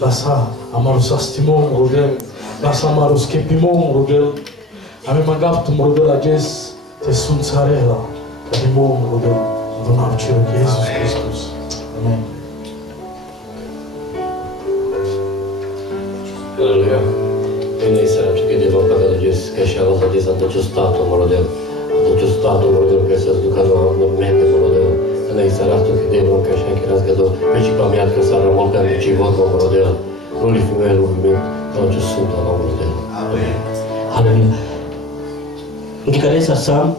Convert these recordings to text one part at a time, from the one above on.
Lasa amaru sastimon rodel, lasa amaru skepimon rodel. Ame magaptum rodel ages te sunțarela, cadimon rodel, Dumnezeu Iisus Hristos. Amen. Alleluia. Bine seara, perché devo pagare Gesù che c'è la di Santo Giustato, morodel. Santo Giustato, morodel, che si è educato normalmente, morodel. E lei sarà tu che devo che c'è anche rasgato, invece qua mi ha che sarà molto amici voto, morodel. Non li fumare l'uvimento, non c'è sunto, morodel. Amen. Halleluja. Říkali sa sám,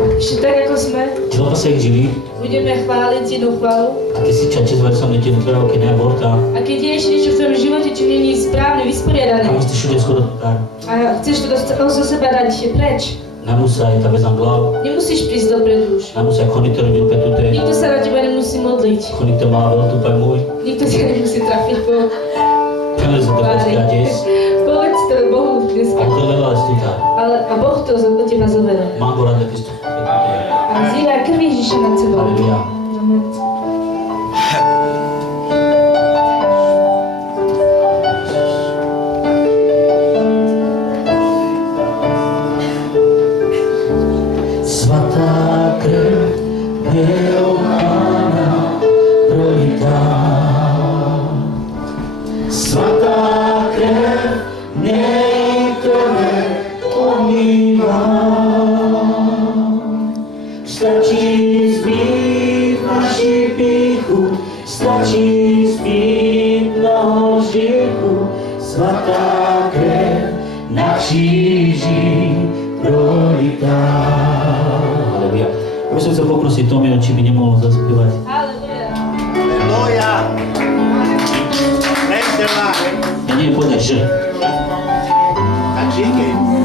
Že tak ako sme, človeka sa ich živí, budeme chváliť jednu chválu. a ty si čače s versom netie ktorého keď neaborta, A keď ješ niečo v tvojom živote, čo nie je správne, a vysporiadané, musíš všude skoro tak, a chceš to zo seba dať preč, nemusí ta bez anglav, nemusíš prísť dopredu už. nemusí chodit to rodil petute, Nikto sa na teba nemusí modliť. chodit to má veľtu pe môj, Nikto sa nemusí trafiť po penel sa to tvári. rozgadeš, Povedz to Bohu a dneska. to veľa stúta, A Boh to od teba zoberie. mám go rád Kristu. A zdieľa krv Ježiša nad sebou. Halleluja. Amen. Svatá krev Jeho Pána prolitá. Svatá krev niektoré omýva. Stačí zbýt naši pýchu, stačí zbýt mnoho žiechu. Svatá krev na kříži prolitá. Halleluja. Ja by som chcel poprosiť Tomio, či by nemohol zaspievať. Halleluja. Alleluia. Nel Ja nie povedať, že. Tak žijte.